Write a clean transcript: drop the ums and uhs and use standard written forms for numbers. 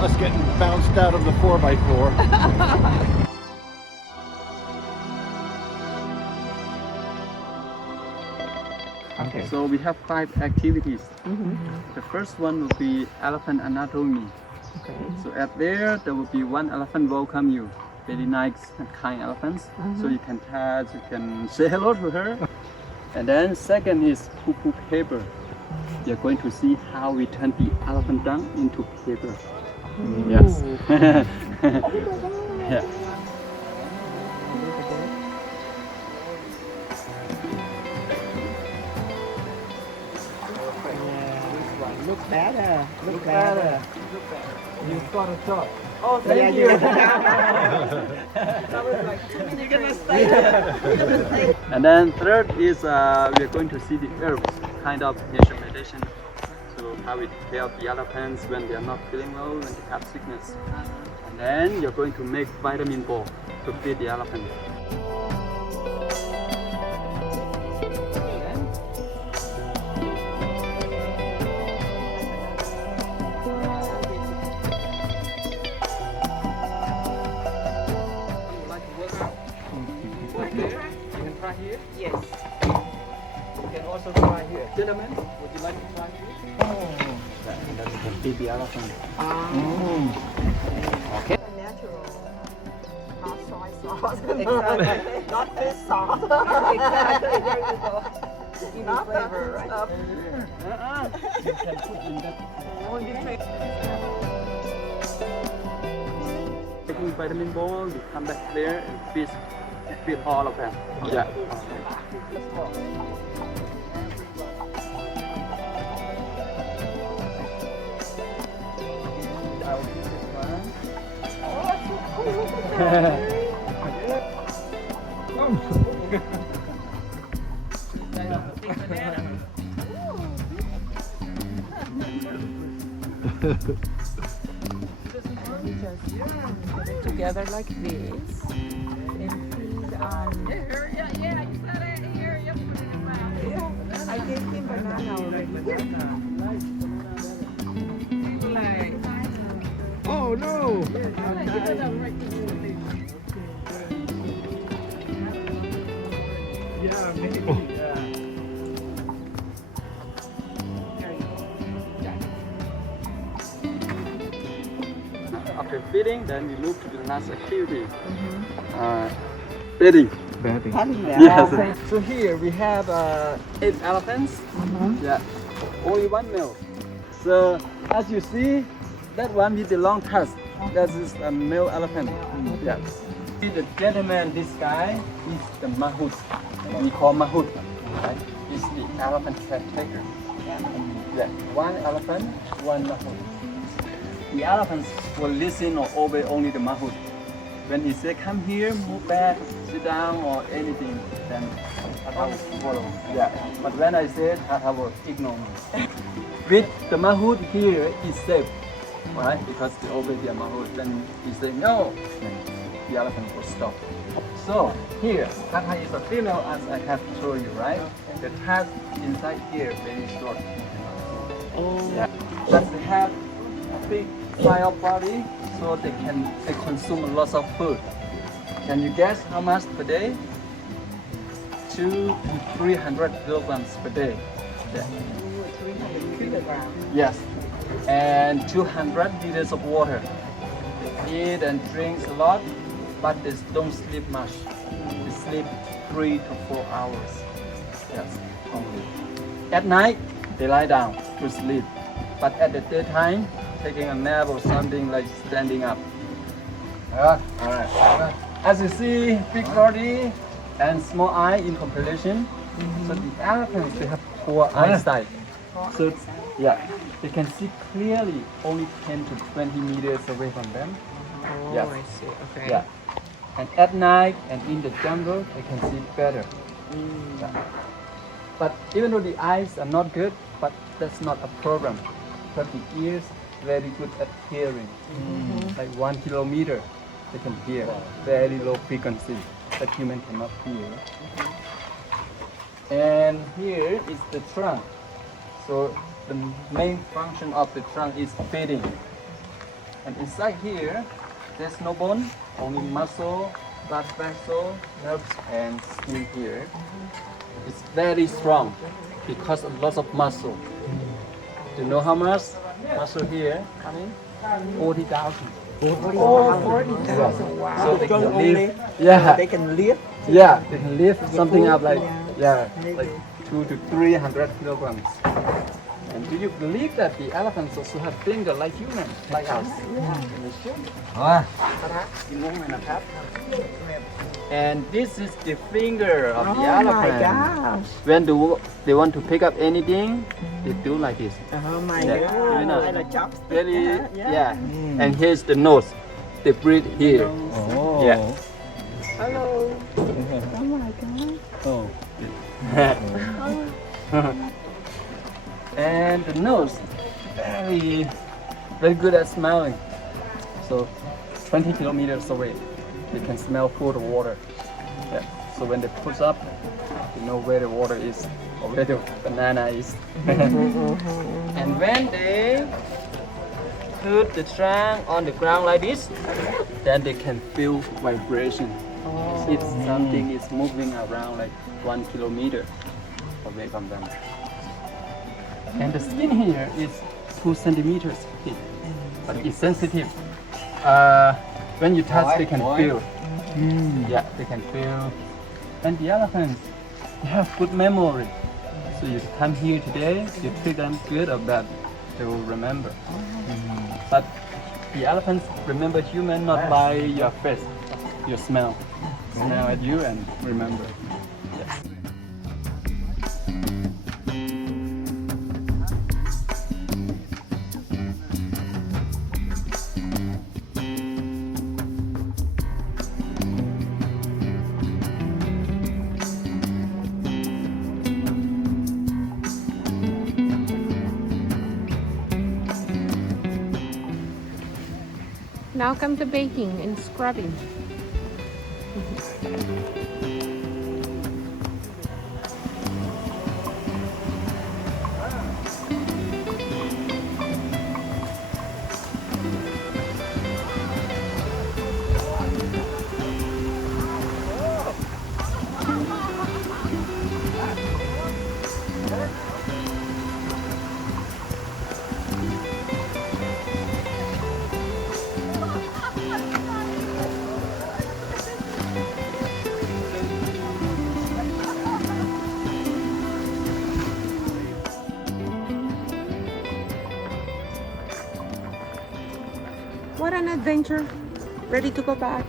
us getting bounced out of the 4x4. Okay. So we have 5 activities. The first one will be elephant anatomy. Okay. So at there will be one elephant welcome you. Very nice and kind elephants. So you can touch, you can say hello to her. And then second is poo paper. You're going to see how we turn the elephant dung into paper. Yes. Yeah. Look better. Look better. You got a job. Oh, thank you. And then third is we are going to see the herbs, kind of nature meditation. So how we take care of the elephants when they are not feeling well, when they have sickness. And then you're going to make vitamin bowl to feed the elephant. Here? Yes. You can also try here. Gentlemen, would you like to try here? Oh. That's the baby elephant. Okay. Natural. Not soy sauce. Exactly. Not fish sauce. Exactly. There you go. Give you flavor, right? You can put in that. Taking vitamin bowl, you come back there and feed all of them. Yeah. Together like this and feed on. Yeah, you said it here. You put it in my mouth. I gave him banana already. Like, Oh no! Yeah, maybe. After feeding, then we move to the last activity. Bedding. Yes. So here we have 8 elephants. Yeah. Only 1 male. So as you see, that one with the long tusk, that is a male elephant. Yeah. See the gentleman, this guy is the mahout. We call mahout. Right? He's the elephant caretaker. Yeah. 1 elephant, 1 mahout. The elephants will listen or obey only the mahout. When he say come here, move back, sit down or anything, then Tata will follow. Yeah. But when I say Tata will ignore me. With the mahout here is safe, right? Because they obey the mahout. Then he say no, then the elephant will stop. So here, Tata is a female as I have told you, right? The tusk inside here very short. Oh. Yeah. But they have big size of body, so they consume lots of food. Can you guess how much per day? 200 to 300 kilograms per day. Yeah. 300 kilograms. Yes. And 200 liters of water. They eat and drink a lot, but they don't sleep much. They sleep 3 to 4 hours. Yes, only. At night, they lie down to sleep. But at the daytime, taking a nap or something like standing up. Alright. As you see, big body and small eye in comparison. So the elephants, they have poor eyesight. So yeah, they can see clearly only 10 to 20 meters away from them. Oh, Yes. I see. Okay. Yeah. And at night and in the jungle, they can see better. Yeah. But even though the eyes are not good, but that's not a problem. Because the ears very good at hearing. Like 1 kilometer, they can hear very low frequency that human cannot hear. And here is the trunk. So the main function of the trunk is feeding. And inside here, there's no bone, only muscle, blood vessel, nerves, and skin here. It's very strong because of lots of muscle. Do you know how much muscle here? I mean, 40,000. Oh, 40,000. Wow. So they Strong can only. lift. Yeah. They can lift. Yeah, they can lift something up like like 200 to 300 kilograms. And do you believe that the elephants also have fingers like humans, like us? And this is the finger of the Oh my elephant. gosh. When they want to pick up anything, they do like this. Oh my Yeah, god. you know. Like a chopstick. Very, Yeah. yeah. And here's the nose. They breathe here. Oh. Yeah. Hello. Oh my god. Oh. And the nose, very, very good at smelling. So 20 kilometers away, they can smell food or water. Yeah. So when they push up, they know where the water is or where the banana is. And when they put the trunk on the ground like this, then they can feel vibration. If something is moving around like 1 kilometer away from them. And the skin here is 2 centimeters thick, but it's sensitive. When you touch, they can feel. Yeah, they can feel. And the elephants, they have good memory. So you come here today, you treat them good or bad, they will remember. But the elephants remember human not by your face, your smell. Smell at you and remember. Yes. Now comes the baking and scrubbing. What an adventure. Ready to go back.